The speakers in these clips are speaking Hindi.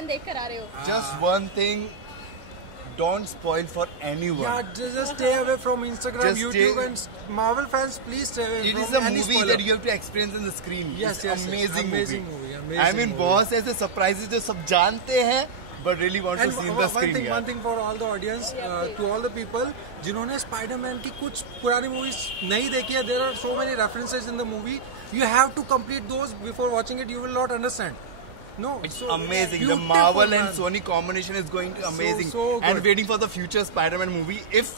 स्पाइडरमैन देख कर आ रहे हो? Just one thing, don't spoil for anyone. Yeah, just stay away from Instagram, Just YouTube, and Marvel fans. Please stay away It from is a any movie spoiler. that you have to experience on the screen. Yes, It's amazing movie. Amazing I mean, movie. बहुत ऐसे surprises जो सब जानते हैं, but really want to And see in the screen. one thing for all the audience, to all the people जिन्होंने स्पाइडरमैन की कुछ पुरानी मूवीज नहीं देखी है, there are so many references in the movie. You have to complete those before watching it. You will not understand. No, It's so amazing. The beautiful, Marvel man. and Sony combination is going to amazing. So good. And waiting for the future Spider-Man movie. If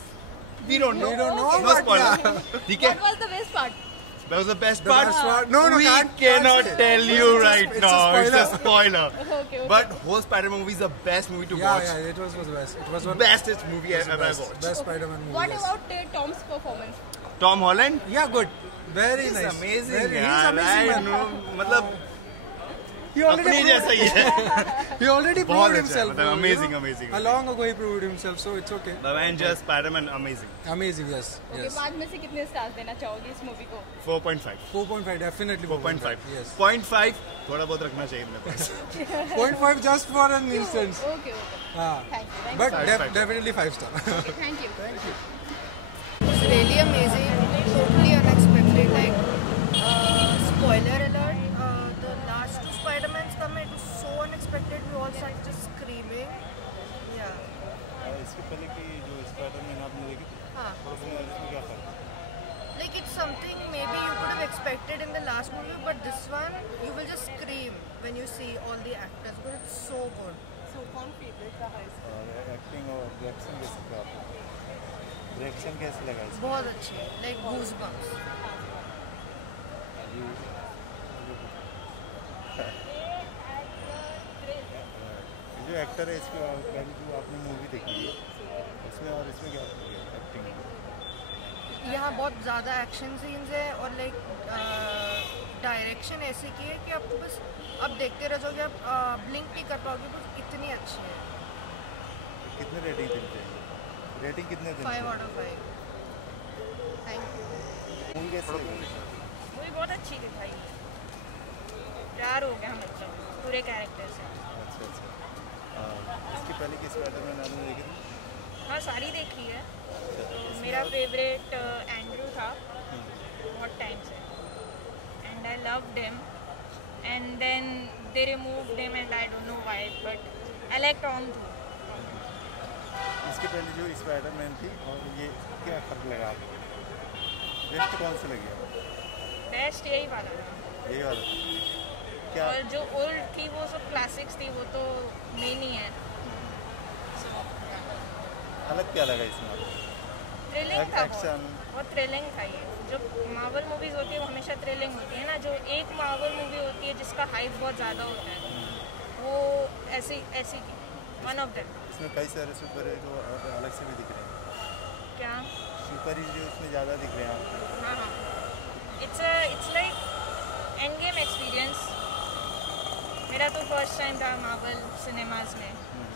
we don't know, We don't know, no but spoiler. yeah. ठीक है? What was the best part? That was the best The part. best part. No, we can't cannot say. tell you It's right a now. It's a spoiler. spoiler. Okay. But whole Spider-Man movie is the best movie to watch. Yeah, it was the best. It was one Bestest movie I've ever watched. best Spider-Man movie. What yes. about Tom's performance? Tom Holland? Yeah, good. Very He's nice. amazing. He's amazing, I man. know. मतलब He already अपने proved- जैसा ही है. He already बहुत proved अच्छा है, himself. मतलब amazing, amazing. Long ago he proved himself, so it's okay. The Avengers, Spider-Man, amazing. Amazing, yes. Okay, Yes. 5 में से कितने स्टार्स देना चाहोगे इस मूवी को? 4.5. 4.5, definitely 4.5. Yes. 0.5 थोड़ा बहुत रखना चाहिए मेरे पास. 0.5 just for an instance. Okay. हाँ. Thank you. But Five star. definitely 5 star. Okay, thank you. It was really amazing, totally unexpected. Like, spoiler alert, the last two Spider-Mans come, it was so unexpected. We all started just screaming. Yeah. इसके पहले की जो स्पाइडरमैन आपने देखी थी, हाँ. उसमें क्या फर्क है? Like, it's something maybe you could have expected in the last movie, but this one, you will just scream when you see all the actors because it's so good. So, कौन फेवरेट रहा इसका? एक्टिंग और रिएक्शन कैसे था आपको? रिएक्शन कैसे लगा इसका? बहुत अच्छी है, like goosebumps. ये जो एक्टर है इसके पहले जो आपने मूवी देखी है, उसमें और इसमें क्या फर्क है एक्टिंग में? यहाँ बहुत ज़्यादा एक्शन सीन्स है और लाइक डायरेक्शन ऐसी की है कि आपको बस अब देखते रह जाओगे, आप ब्लिंक नहीं कर पाओगे, बस इतनी अच्छी है. कितने रेटिंग देनी चाहिए? रेटिंग कितने देनी 5 चाहिए? out of 5. Thank you. Movie कैसी लगी? मूवी बहुत अच्छी दिखाई, प्यार हो गया मतलब पूरे कैरेक्टर से. अच्छा. इसके पहले की स्पाइडरमैन आपने देखी थी? हाँ, सारी देखी है. तो मेरा फेवरेट एंड्रू था बहुत टाइम से, and I loved him, and then they removed him and I don't know why, but I like Tom too. इसके पहले जो स्पाइडरमैन थी और ये क्या फर्क लगा आपको? बेस्ट कौन सी लगी आपको? बेस्ट यही वाला था. यही वाला था? क्या और जो ओल्ड थी वो सब क्लासिक्स थी, वो तो मेन ही है. अलग क्या लगा इसमें आपको? थ्रिलिंग था, एक्शन बहुत थ्रिलिंग था. ये जो मार्वल मूवीज होती है वो हमेशा थ्रिलिंग होती है ना. जो एक मार्वल मूवी होती है जिसका हाइप बहुत ज़्यादा होता है, वो ऐसी थी, वन ऑफ देम. इसमें कई सारे सुपर हीरो और अलग से भी दिख रहे हैं. क्या? सुपर हीरो इसमें ज़्यादा दिख रहे हैं आपको? हाँ. It's like end game experience. मेरा तो फर्स्ट टाइम था मार्वल सिनेमाज में.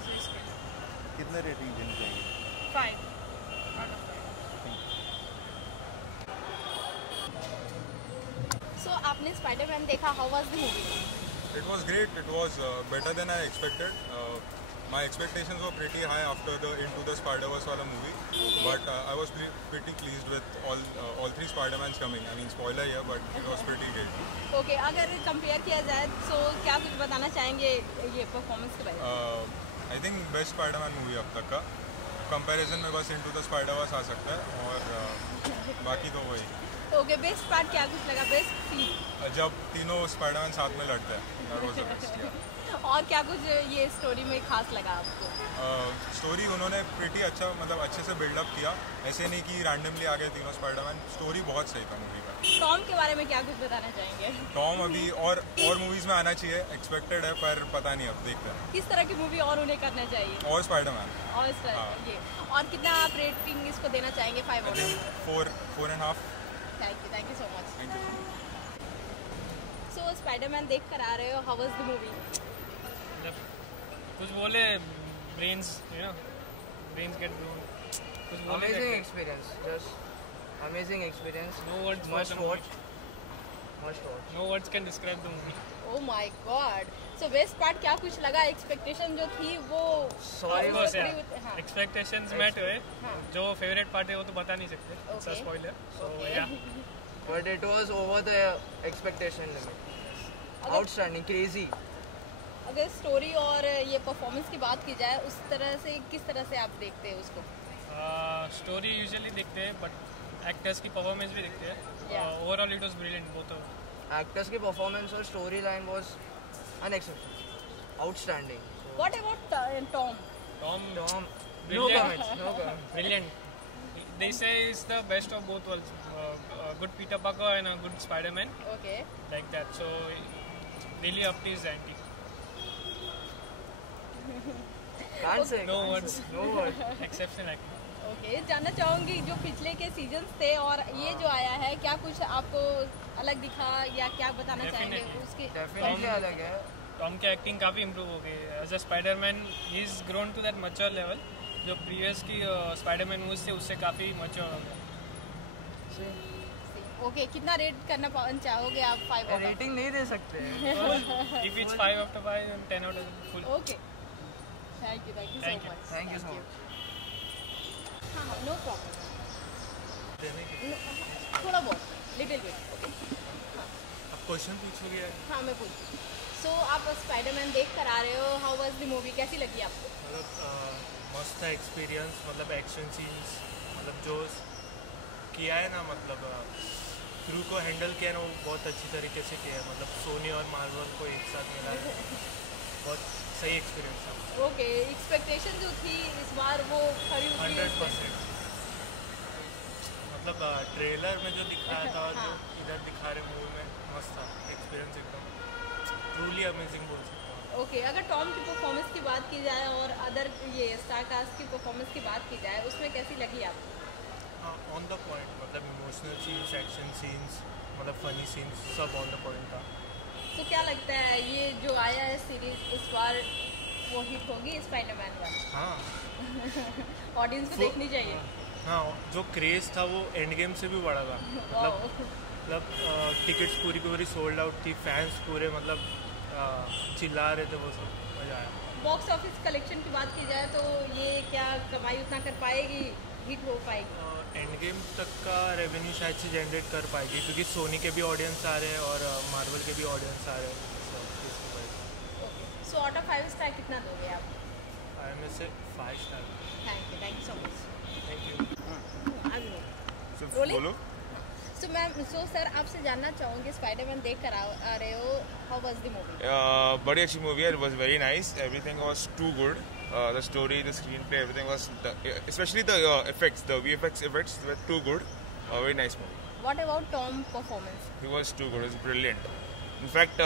So इसके कितने रेटिंग देनी चाहिए? 5 out of 5. So, आपने स्पाइडरमैन देखा, how was the movie? It was great. It was better than I expected. My expectations were pretty high after the Into the Spider-Verse wala movie, but I was pretty pleased with all three Spider-Mans coming. I mean, spoiler here, but it was pretty great. Okay, अगर कंपेयर किया जाए तो क्या कुछ बताना चाहेंगे ये परफॉर्मेंस के बारे में? I think best Spider-Man movie अब तक का. Comparison में बस Into the Spider-Verse आ सकता है और बाकी तो वही. ओके, बेस्ट पार्ट क्या कुछ लगा? बेस्ट सीन जब तीनों स्पाइडरमैन साथ में लड़ते हैं, that was the best, yeah. और क्या कुछ ये स्टोरी में खास लगा आपको? स्टोरी उन्होंने प्रीटी अच्छा मतलब अच्छे से बिल्डअप किया. ऐसे नहीं कि रैंडमली आ गए तीनों स्पाइडरमैन. स्टोरी बहुत सही था मूवी का. टॉम के बारे में क्या कुछ बताना चाहेंगे? टॉम अभी और मूवीज में आना चाहिए, एक्सपेक्टेड है, पर पता नहीं, अब देखते हैं. किस तरह की मूवी और उन्हें करना चाहिए? और स्पाइडरमैन और इस तरह हाँ. ये और कितना आप रेटिंग इसको देना चाहेंगे? 5 out of 4.5. Thank you so much. Thank you. So Spiderman देख कर आ रहे हो, हाउ वाज द मूवी? कुछ बोले ब्रेन्स ब्रेन्स गेट ब्लोन. कुछ बोले Amazing experience, just amazing experience. No words. Must watch. Must watch. No words can describe the movie. Oh my God. So best part क्या कुछ लगा? Expectation जो थी वो एक्सपेक्टेशंस मैट हुए. जो फेवरेट पार्ट है वो तो बता नहीं सकते. It's a spoiler. So yeah. But it was over the expectation limit. Outstanding, crazy. अगर स्टोरी और ये परफॉर्मेंस की बात की जाए, उस तरह से किस तरह से आप देखते हैं उसको? स्टोरी यूजुअली देखते हैं, बट एक्टर्स की परफॉर्मेंस भी देखते हैं. Overall it was brilliant. Both actors की परफॉर्मेंस और story line was unacceptable, outstanding. What about Tom? Tom. No comments. No comments. Brilliant. They say it's the best of both worlds. Good Peter Parker and a good Spider-Man. Okay. Like that. So really up to his ante. Can't say. No words. No words. Exceptional acting. Okay. जानना चाहूँगी जो पिछले के सीजन्स थे और ये जो आया है, क्या कुछ आपको अलग दिखा या क्या बताना चाहेंगे उसके? डेफिनेटली अलग है. टॉम की एक्टिंग काफ़ी इम्प्रूव हो गई है. As a Spiderman he is grown to that mature level. जो प्रीवियस की स्पाइडरमैन मूवीज थे उससे काफ़ी मैच्योर हो गया. ओके. कितना रेट करना चाहोगे आप? 5 आउट? रेटिंग नहीं दे सकते. If it's 5 out of 5 and 10 out of 10 full. Okay. Thank you so much. Thank you so much. हाँ, नो प्रॉब्लम. थोड़ा बहुत लिटिल बिट. आप क्वेश्चन पूछोगे? हाँ, मैं पूछ. सो आप स्पाइडरमैन देख कर आ रहे हो. How was the movie? कैसी लगी आपको? मतलब मस्त था एक्सपीरियंस. मतलब एक्शन सीन्स, मतलब जो किया है ना, मतलब क्रू को हैंडल किया ना, वो बहुत अच्छी तरीके से किया है. मतलब सोनी और मार्वल को एक साथ मिला है. बहुत सही एक्सपीरियंस था. ओके. एक्सपेक्टेशन जो थी इस बार वो खरी उतरी? 100%. मतलब ट्रेलर में जो दिखाया था और जो इधर दिखा रहे मूवी में, मस्त था. एक्सपीरियंस एकदम ट्रूली अमेजिंग बोल सकता हूँ. ओके. अगर टॉम की परफॉर्मेंस की बात की जाए और अदर ये स्टार कास्ट की परफॉर्मेंस की बात की जाए, उसमें कैसी लगी आपको? On the point. मतलब इमोशनल सीन्स, एक्शन सीन्स, मतलब फनी सीन्स, सब ऑन द पॉइंट था. तो क्या लगता है ये जो आया है सीरीज इस बार वो हिट होगी स्पाइडरमैन वाली? हाँ. ऑडियंस को देखनी चाहिए. हाँ, जो क्रेज था वो एंड गेम से भी बड़ा था. मतलब टिकट्स पूरी की पूरी सोल्ड आउट थी. फैंस पूरे मतलब चिल्ला रहे थे. वो सब मजा आया. बॉक्स ऑफिस कलेक्शन की बात की जाए तो ये क्या कमाई उतना कर पाएगी, हिट हो पाएगी? एंड गेम तक का रेवेन्यू शायद से जनरेट कर पाएगी, क्योंकि सोनी के भी ऑडियंस आ रहे हैं और मार्वल के भी ऑडियंस आ रहे हैं. सो आउट ऑफ 5 स्टार कितना दोगे आप? आई में से 5 star. Thank you so much. Thank you. बोलो. सो सर आपसे जानना चाहूँगी, स्पाइडरमैन देख कर आ रहे हो, हाउ वाज द मूवी? बड़ी अच्छी मूवी है. It was very nice. Everything was too good. The story, the screenplay, everything was, especially the effects, the VFX effects were too good. Very nice movie. What about Tom performance? He was too good. He was brilliant. In fact,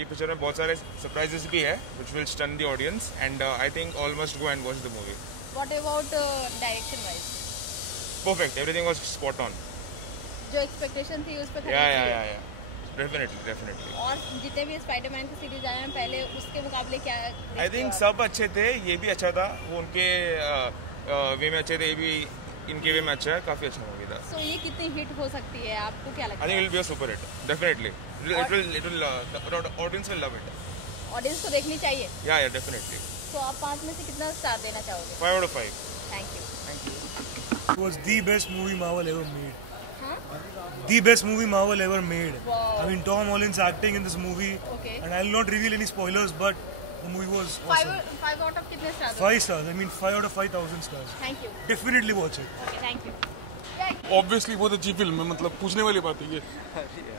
ये पिक्चर में बहुत सारे surprises भी है, which will stun the audience, and I think all must go and watch the movie. What about direction wise? Perfect. Everything was spot on. जो expectation थी उस पर Yeah. Definitely. और जितने भी स्पाइडरमैन की सीरीज आए हैं पहले, उसके मुकाबले क्या? I think सब अच्छे थे. ये भी अच्छा था. वो उनके वे में अच्छे थे. ये भी इनके वे में अच्छा है. काफी अच्छा मूवी था. So ये कितनी हिट हो सकती है, आपको क्या लगता है? I think it will be a super hit. Definitely. It will. The audience will love it. Audience को देखनी चाहिए. Yeah, definitely. So आप 5 में से कितना स्टार देना चाहोगे? 5 out of 5. Thank you. It was the best movie Marvel ever made. The best movie Marvel ever made. Wow. I mean, Tom Holland's acting in this movie. Okay. And I'll not reveal any spoilers, but the movie was awesome. 5 out of कितने star? 5 stars. I mean, 5 out of 5,000 stars. Thank you. Definitely watch it. Okay, thank you. Obviously बहुत अच्छी फिल्म है. मतलब पूछने वाली बात है ये.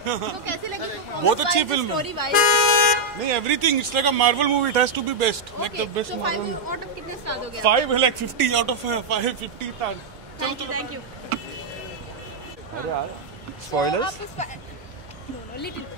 तो कैसे लगी? बहुत अच्छी फिल्म है. नहीं, everything. It's like a Marvel movie. It has to be best. Okay. Like the best so Marvel. 5 out of कितने स्टार दोगे? 5 है like 50 out of 5. 50 stars. Thank you. अरे यार. Spoilers? No, little bit.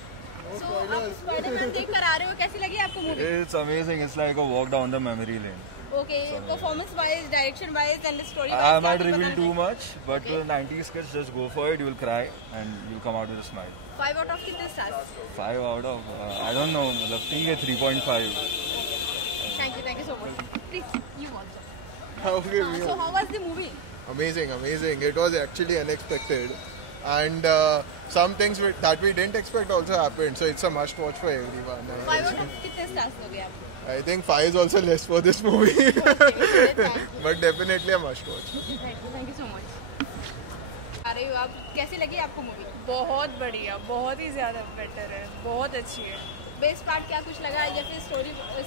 So आप स्पाइडरमैन देख कर आ रहे हो, कैसी लगी आपको movie? It's amazing. It's like a walk down the memory lane. Okay, performance wise, direction wise, and story wise. I might reveal too much, but the 90s kids just go for it. You will cry and you'll come out with a smile. 5 out of कितने stars? 5 out of I don't know. मतलब ठीक है 3.5. Thank you so much. Please, you also. Okay. So how was the movie? Amazing. It was actually unexpected. and some things that we didn't expect also happened. So it's a must watch for everyone. 5 out of कितने stars दोगे आप? I think 5 is also less for this movie, but definitely a must watch. Thank you so much. आ रही हो आप, कैसी लगी आपको मूवी? बहुत बढ़िया, बहुत ही ज़्यादा बेटर है, बहुत अच्छी है। बेस्ट पार्ट क्या कुछ लगा या फिर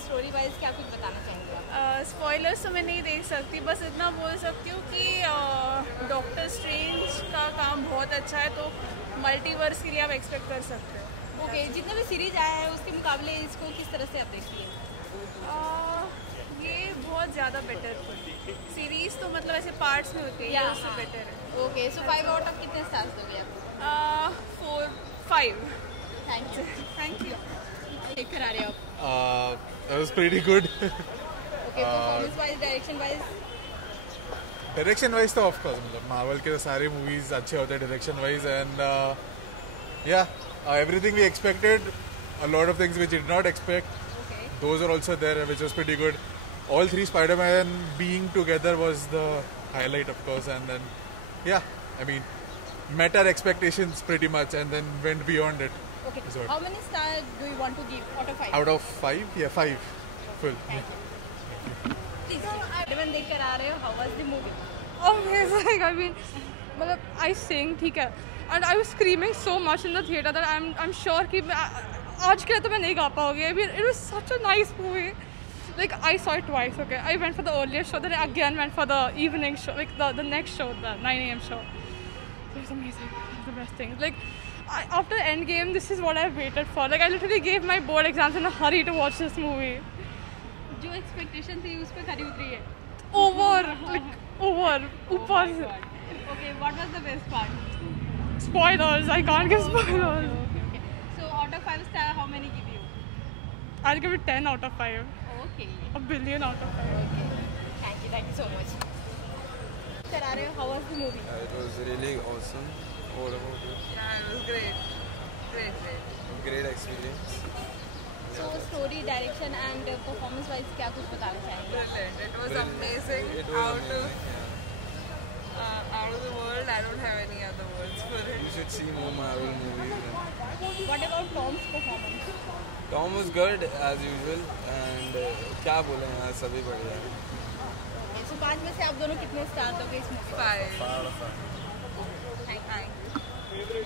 स्टोरी वाइज क्या कुछ बताना चाहेंगे आप? स्पॉयलर्स तो मैं नहीं देख सकती, बस इतना बोल सकती हूँ कि डॉक्टर स्ट्रेंज का काम बहुत अच्छा है, तो मल्टीवर्स के लिए आप एक्सपेक्ट कर सकते हो। ओके, जितने भी सीरीज आया है उसके मुकाबले इसको किस तरह से आप देखती हैं? ये बहुत ज़्यादा बेटर थी। सीरीज तो मतलब ऐसे पार्ट्स में होती है, उससे बेटर है। ओके, सो 5 आउट ऑफ कितने स्टार्स दोगे आप? 4, 5। Thank you. देख कर आ रहे हो आप? That was pretty good. Okay, performance wise, direction wise तो ऑफ कोर्स मतलब मार्वल के सारे मूवीज अच्छे होते हैं direction wise, and everything we expected, a lot of things which we did not expect, those are also there, which was pretty good. All 3 Spider-Man being together was the highlight, of course, and then I mean, met our expectations pretty much and then went beyond it. Okay, how many stars do you want to give out of 5? Out of 5? Yeah, 5. Full. Thank you. Please, everyone देख कर आ रहे हो, how was the movie? Amazing. I mean, I sing, ठीक है, and I was screaming so much in the theater that I'm sure कि आज के लिए तो मैं नहीं गा पाऊंगी. I mean, it was such a nice movie. Like, I saw it twice, okay? I went for the earlier show, then I again went for the evening show, like the next show, the 9 a.m. show. It was amazing. It was the best thing. Like, after Endgame, this is what I've waited for. Like, I literally gave my board exams in a hurry to watch this movie. जो expectation थी उस पे खरी उतरी है? Over. ऊपर. Okay, what was the best part? Spoilers. I can't give spoilers. Okay. So, out of 5 stars, how many give you? I'll give it 10 out of 5. Okay. A billion out of 5. Okay. Thank you so much. How was the movie? It was really awesome. All about it. Yeah, it was great. Great experience. So, story, direction and performance wise, क्या कुछ बताना चाहेंगे? Brilliant. It was amazing. It was amazing. Out of the world. I don't have any other words for it. You should see more Marvel movies. What about Tom's performance? Tom was good as usual and क्या बोले यार सभी बढ़िया हैं. So 5 में से आप दोनों कितने स्टार दोगे इस मूवी को? 5. 5 out of 5. Thank you.